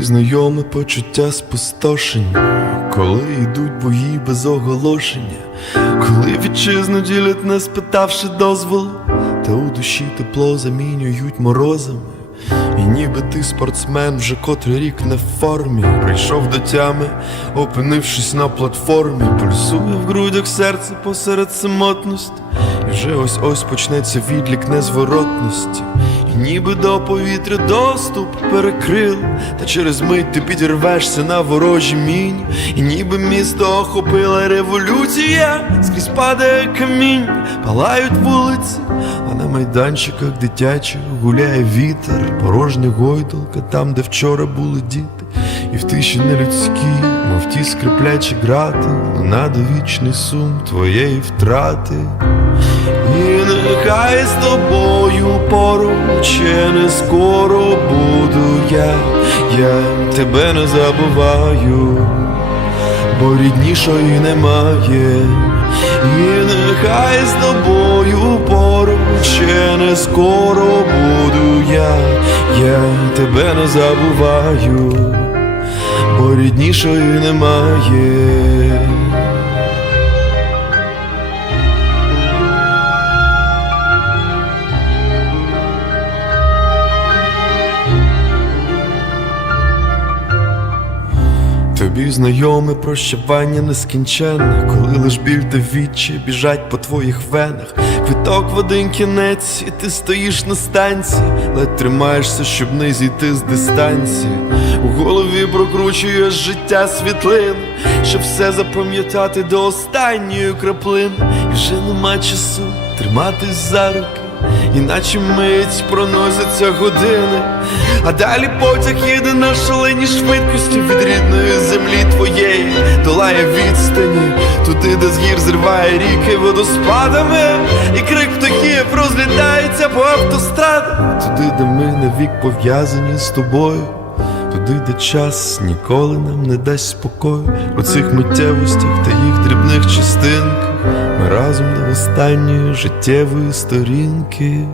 знайоме почуття спустошення, коли йдуть бої без оголошення, коли вітчизну ділять, не спитавши дозволу, та у душі тепло замінюють морозами. І ніби ти спортсмен вже котрий рік не в формі Прийшов до тями, опинившись на платформі, пульсує в грудях серце посеред самотності, і вже ось ось почнеться відлік незворотності, ніби до повітря доступ перекрил, та через мить ти підірвешся на ворожі мінь, і ніби місто охопила революція, скрізь падає камінь, палають вулиці, а на майданчиках дитячих гуляє вітер, порожня гойдалка, там, де вчора були діти, і в тиші нелюдській, мов ті скриплячі грати, луна довічний сум твоєї втрати. Нехай з тобою поруч. Не скоро буду я, я тебе не забуваю, бо ріднішої немає, і нехай з тобою поруч. Не скоро буду я, я тебе не забуваю, бо ріднішої немає. Тобі знайоме прощавання нескінченне, коли лиш біль та вічі біжать по твоїх венах. Квиток в один кінець, і ти стоїш на станції, ледь тримаєшся, щоб не зійти з дистанції. У голові прокручуєш життя світлин, щоб все запам'ятати до останньої краплини. І вже нема часу триматись за руки. Іначе мить проносяться години, а далі потяг їде на шаленій швидкості від рідної твоєї, долає відстані, туди, де з гір зриває ріки водоспадами, і крик птахів розлітається по автострадах, туди, де ми навік пов'язані з тобою. Туди, де час ніколи нам не дасть спокою у цих миттєвостях та їх дрібних частинках. Ми разом до останньої життєвої сторінки.